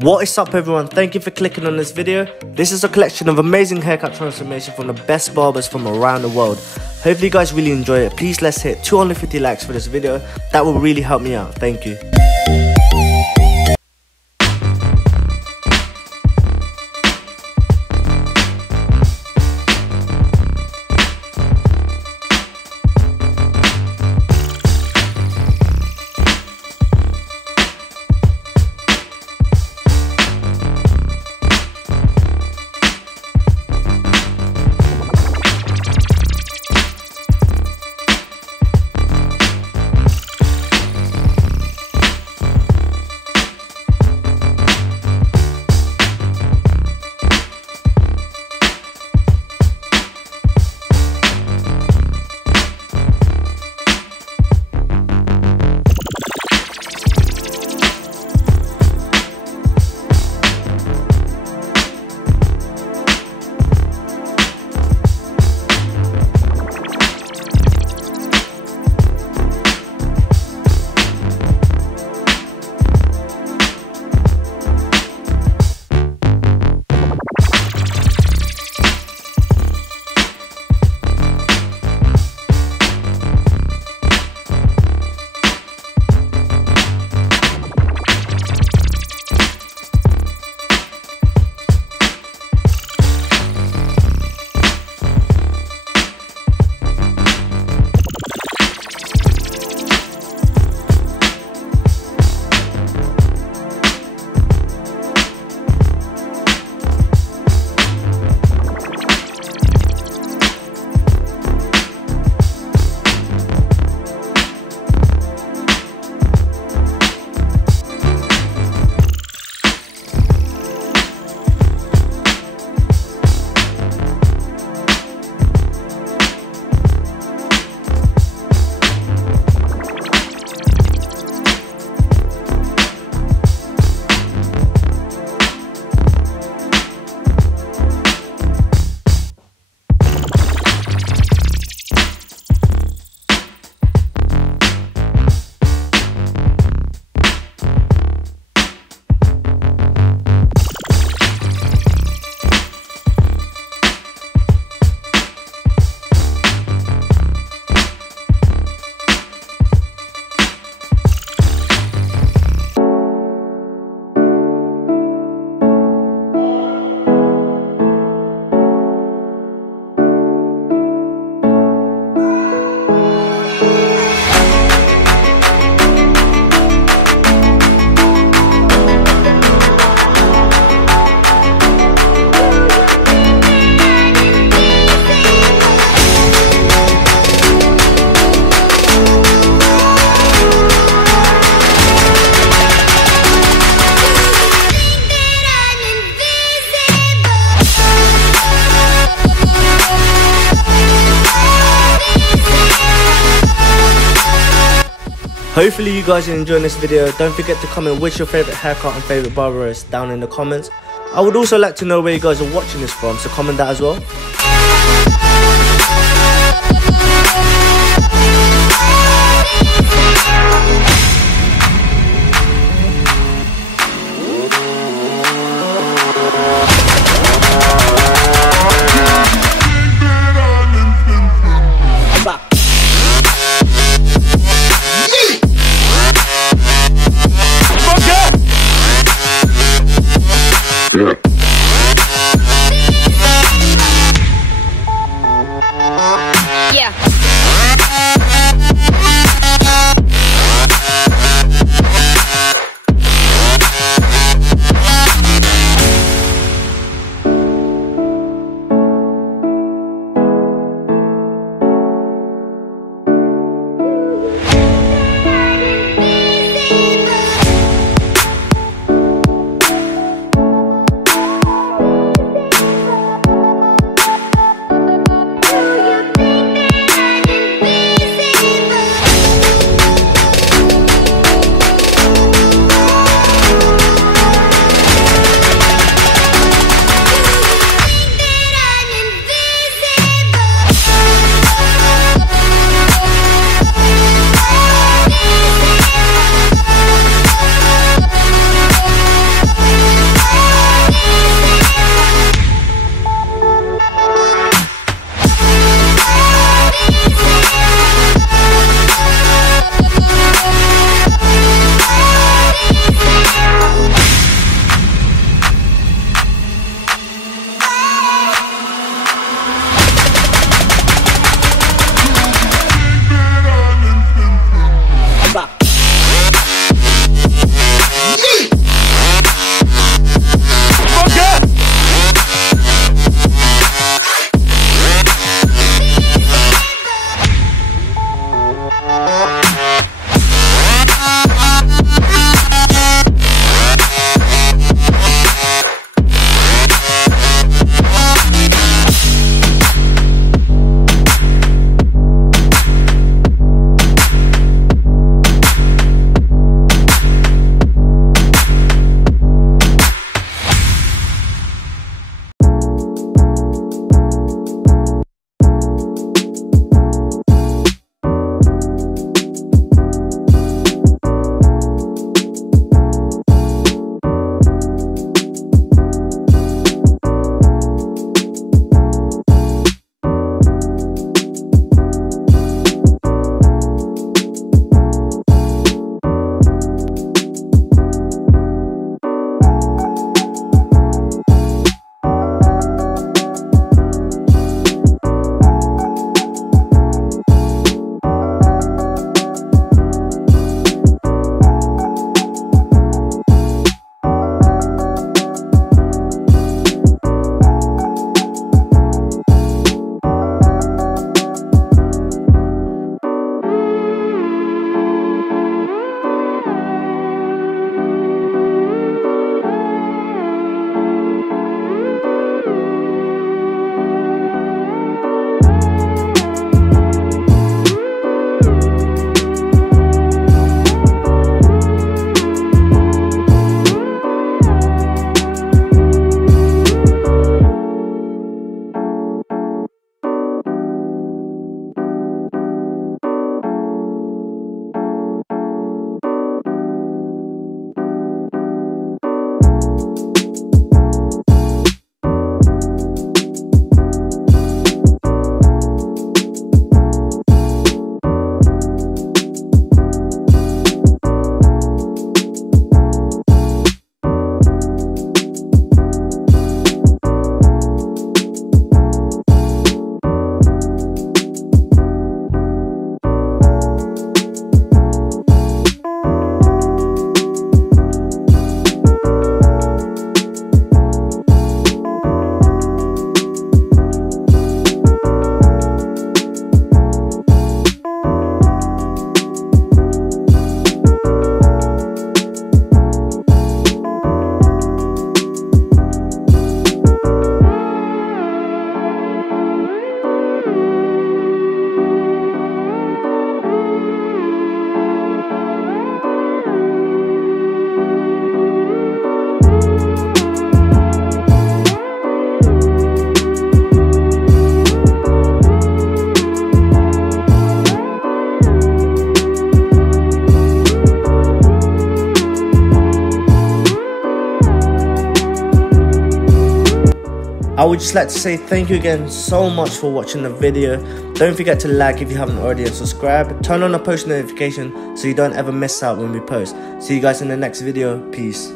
What is up everyone, thank you for clicking on this video. This is a collection of amazing haircut transformation from the best barbers from around the world. Hopefully you guys really enjoy it. Please let's hit 250 likes for this video. That will really help me out. Thank you. Hopefully you guys are enjoying this video. Don't forget to comment which your favourite haircut and favourite barber is down in the comments. I would also like to know where you guys are watching this from, so comment that as well. I would just like to say thank you again so much for watching the video. Don't forget to like if you haven't already and subscribe. Turn on the post notification so you don't ever miss out when we post. See you guys in the next video. Peace.